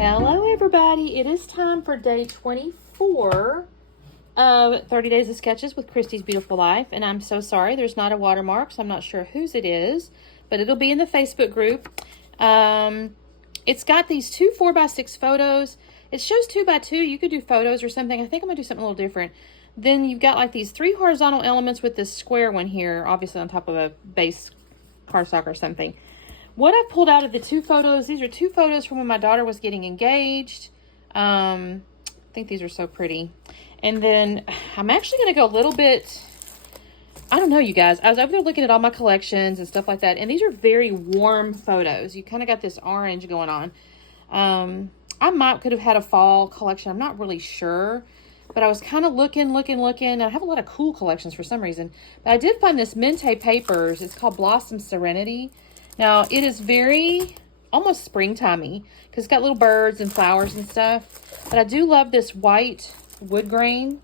Hello everybody, it is time for day 24 of 30 Days of Sketches with Christy's Beautiful Life, and I'm so sorry there's not a watermark, so I'm not sure whose it is, but it'll be in the Facebook group. It's got these two 4x6 photos. It shows 2x2. You could do photos or something. I think I'm gonna do something a little different. Then you've got like these 3 horizontal elements with this square one here, obviously on top of a base cardstock or something. What I've pulled out of the 2 photos, these are 2 photos from when my daughter was getting engaged. I think these are so pretty. And then I'm actually going to go a little bit, I don't know, you guys. I was over there looking at all my collections and stuff like that. And these are very warm photos. You kind of got this orange going on. I could have had a fall collection. I'm not really sure. But I was kind of looking. I have a lot of cool collections for some reason. But I did find this Mente Papers. It's called Blossom Serenity. Now, it is very, almost springtimey, because it's got little birds and flowers and stuff. But I do love this white wood grain,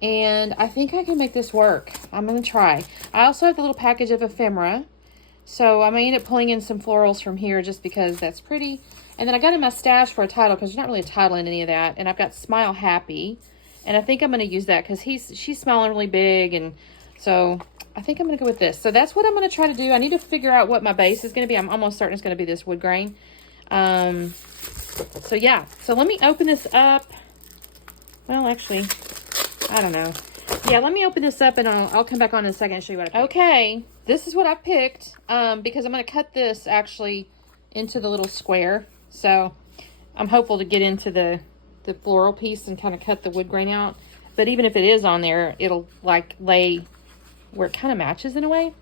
and I think I can make this work. I'm going to try. I also have the little package of ephemera, so I may end up pulling in some florals from here just because that's pretty. And then I got in my stash for a title, because there's not really a title in any of that, and I've got Smile Happy, and I think I'm going to use that because she's smiling really big, and so I think I'm going to go with this. So that's what I'm going to try to do. I need to figure out what my base is going to be. I'm almost certain it's going to be this wood grain. So yeah. So let me open this up. Well, actually, I don't know. Yeah, let me open this up and I'll come back on in a second and show you what I picked. Okay, this is what I picked because I'm going to cut this actually into the little square. So I'm hopeful to get into the floral piece and kind of cut the wood grain out. But even if it is on there, it'll like lay where it kind of matches in a way.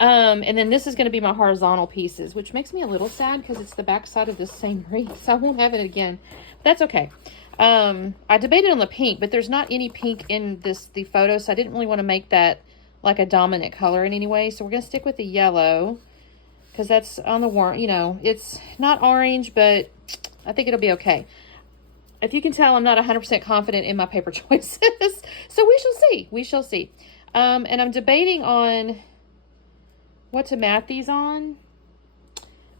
And then this is going to be my horizontal pieces, which makes me a little sad because it's the back side of this same wreath, so I won't have it again. But that's okay. I debated on the pink, but there's not any pink in the photo, so I didn't really want to make that like a dominant color in any way. So we're going to stick with the yellow because that's on the warrant. You know, it's not orange, but I think it'll be okay. If you can tell, I'm not 100% confident in my paper choices, so we shall see. We shall see. And I'm debating on what to mat these on.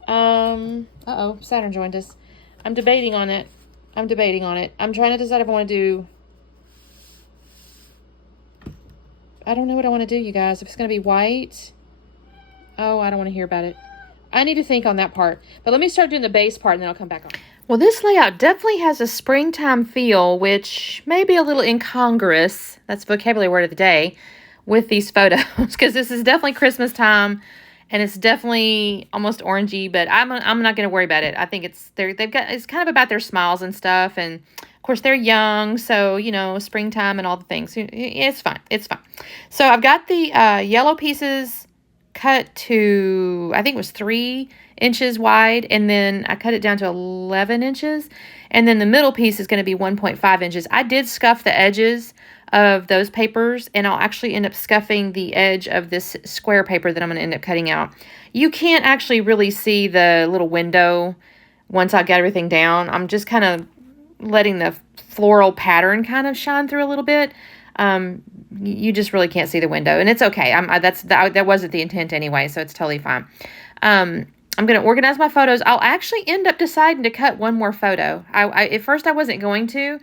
Uh-oh, Saturn joined us. I'm debating on it. I'm trying to decide if I want to do... I don't know what I want to do, you guys. If it's going to be white... Oh, I don't want to hear about it. I need to think on that part. But let me start doing the base part, and then I'll come back on. Well, this layout definitely has a springtime feel, which may be a little incongruous. That's vocabulary word of the day. With these photos, because this is definitely Christmas time, and it's definitely almost orangey. But I'm not going to worry about it. I think it's kind of about their smiles and stuff, and of course they're young, so you know, springtime and all the things. It's fine. So I've got the yellow pieces cut to, I think it was 3 inches wide, and then I cut it down to 11 inches, and then the middle piece is going to be 1.5 inches. I did scuff the edges of those papers, and I'll actually end up scuffing the edge of this square paper that I'm going to end up cutting out. You can't actually really see the little window once I get everything down. I'm just kind of letting the floral pattern kind of shine through a little bit. You just really can't see the window, and it's okay. That wasn't the intent anyway, so it's totally fine. I'm going to organize my photos. I'll actually end up deciding to cut one more photo. At first I wasn't going to,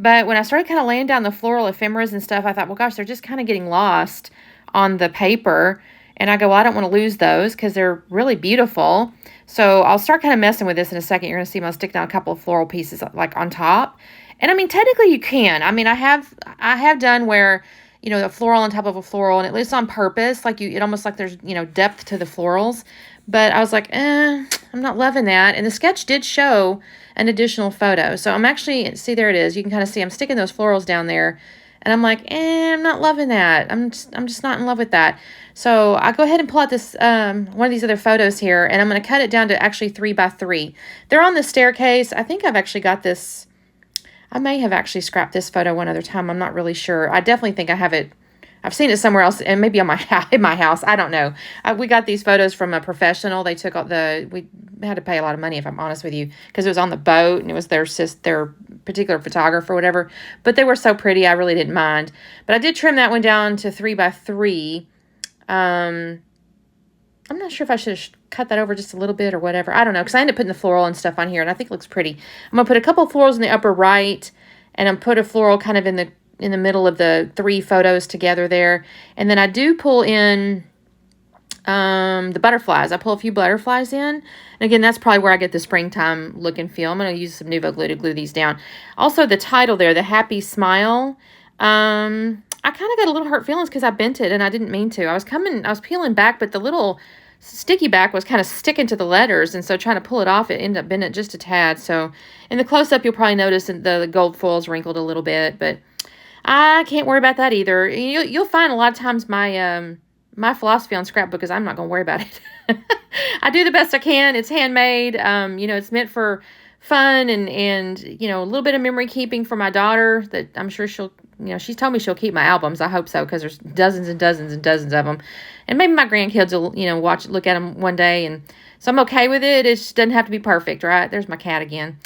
but when I started kind of laying down the floral ephemeras and stuff, I thought, well, gosh, they're just kind of getting lost on the paper. And I go, well, I don't want to lose those because they're really beautiful. So I'll start kind of messing with this in a second. You're going to see me, I'll stick down a couple of floral pieces like on top. And I mean, technically you can. I mean, I have done where, you know, the floral on top of a floral, and at least on purpose, like it almost like there's, you know, depth to the florals. But I was like, I'm not loving that. And the sketch did show an additional photo. So I'm actually, see, there it is. You can kind of see I'm sticking those florals down there. And I'm like, I'm not loving that. I'm just not in love with that. So I go ahead and pull out this, one of these other photos here, and I'm going to cut it down to actually 3x3. They're on the staircase. I think I've actually got this. I may have actually scrapped this photo one other time. I'm not really sure. I definitely think I have it. I've seen it somewhere else, and maybe on in my house. I don't know. We got these photos from a professional. They took we had to pay a lot of money, if I'm honest with you, because it was on the boat, and it was their particular photographer or whatever. But they were so pretty, I really didn't mind. But I did trim that one down to 3x3. I'm not sure if I should have cut that over just a little bit or whatever. I don't know, because I ended up putting the floral and stuff on here, and I think it looks pretty. I'm going to put a couple of florals in the upper right, and I'm put a floral kind of in the middle of the 3 photos together there. And then I do pull in the butterflies. I pull a few butterflies in. And again, that's probably where I get the springtime look and feel. I'm going to use some Nuvo glue to glue these down. Also, the title there, the Happy Smile. I kind of got a little hurt feelings because I bent it and I didn't mean to. I was peeling back, but the little sticky back was kind of sticking to the letters, and so trying to pull it off, it ended up bending it just a tad. So in the close-up, you'll probably notice that the gold foil's wrinkled a little bit, but I can't worry about that either. You'll find a lot of times my philosophy on scrapbook is I'm not going to worry about it. I do the best I can. It's handmade. It's meant for fun and a little bit of memory keeping for my daughter that I'm sure she's told me she'll keep my albums. I hope so, because there's dozens and dozens and dozens of them. And maybe my grandkids will, look at them one day. And so I'm okay with it. It just doesn't have to be perfect, right? There's my cat again.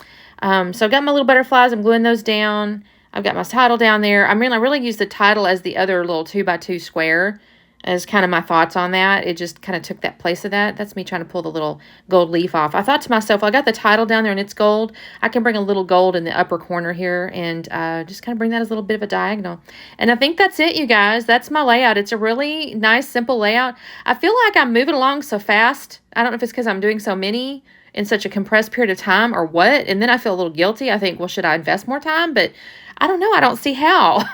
So I've got my little butterflies. I'm gluing those down. I've got my title down there. I really use the title as the other little 2x2 square as kind of my thoughts on that. It just kind of took that place of that. That's me trying to pull the little gold leaf off. I thought to myself, well, I got the title down there and it's gold. I can bring a little gold in the upper corner here and just kind of bring that as a little bit of a diagonal. And I think that's it, you guys. That's my layout. It's a really nice, simple layout. I feel like I'm moving along so fast. I don't know if it's because I'm doing so many in such a compressed period of time or what. And then I feel a little guilty. I think, well, should I invest more time? But I don't know. I don't see how.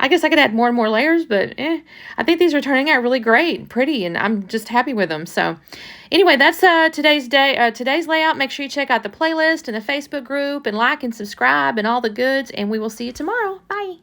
I guess I could add more and more layers, but I think these are turning out really great and pretty, and I'm just happy with them. So anyway, that's today's layout. Make sure you check out the playlist and the Facebook group and like and subscribe and all the goods, and we will see you tomorrow. Bye.